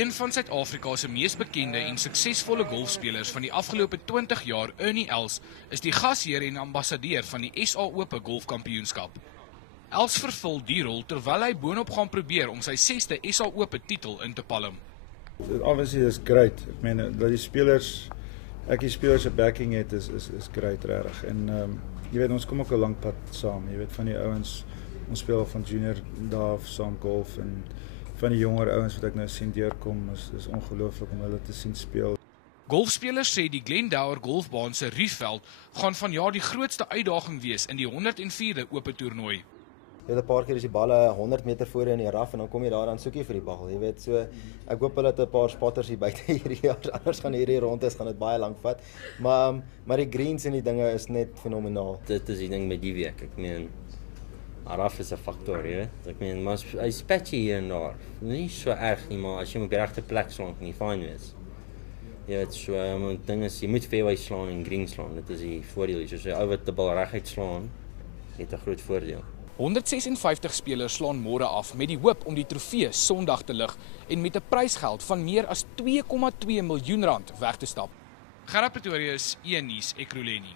Een van Suid-Afrika se mees bekende en suksesvolle golfspelers van die afgelope 20 jaar, Ernie Els, is die gasheer en ambassadeur van die SA Ope Golfkampioenskap. Els vervul die rol terwyl hy boonop gaan probeer om sy 6de SA Ope titel in te palm. Obviously is great. Ek meen dat die spelers, ek die spelers se backing het is great regtig. En jy weet ons kom ook 'n lang pad saam. Jy weet van die ouens, ons speel van junior daar af saam golf en van die jonger ouens wat ek nou sien deurkom is ongelooflik om hulle te sien speel. Golfspelers sê die Glendower golfbaan se Riefveld gaan vanjaar die grootste uitdaging wees in die 104de Ope toernooi. Jy weet 'n paar keer is die balle 100 meter voor in die raf en dan kom jy daar dan soek jy vir die bal. Jy weet so ek hoop hulle het 'n paar spotters hier buite hierdie jaar. Anders gaan hierdie rondes gaan dit baie lank vat. Maar die greens en die dinge is net fenomenaal. Dit is die ding met die week. Ek meen raf is 'n faktor, jy weet. Ek meen maar hy's patchy hier en daar. Nie so erg nie, maar as jy op die regte plek slaan kan jy fyn wees. Jy weet so ding is jy moet fairway slaan en green slaan. Dit is die voordeel. Soos jy ou wat die bal reguit slaan, het 'n groot voordeel. 156 spelers slaan môre af met die hoop om die trofee Sondag te lig en met 'n prysgeld van meer as R2,2 miljoen weg te stap. Gerard Pretorius, E-nuus, Ekurhuleni.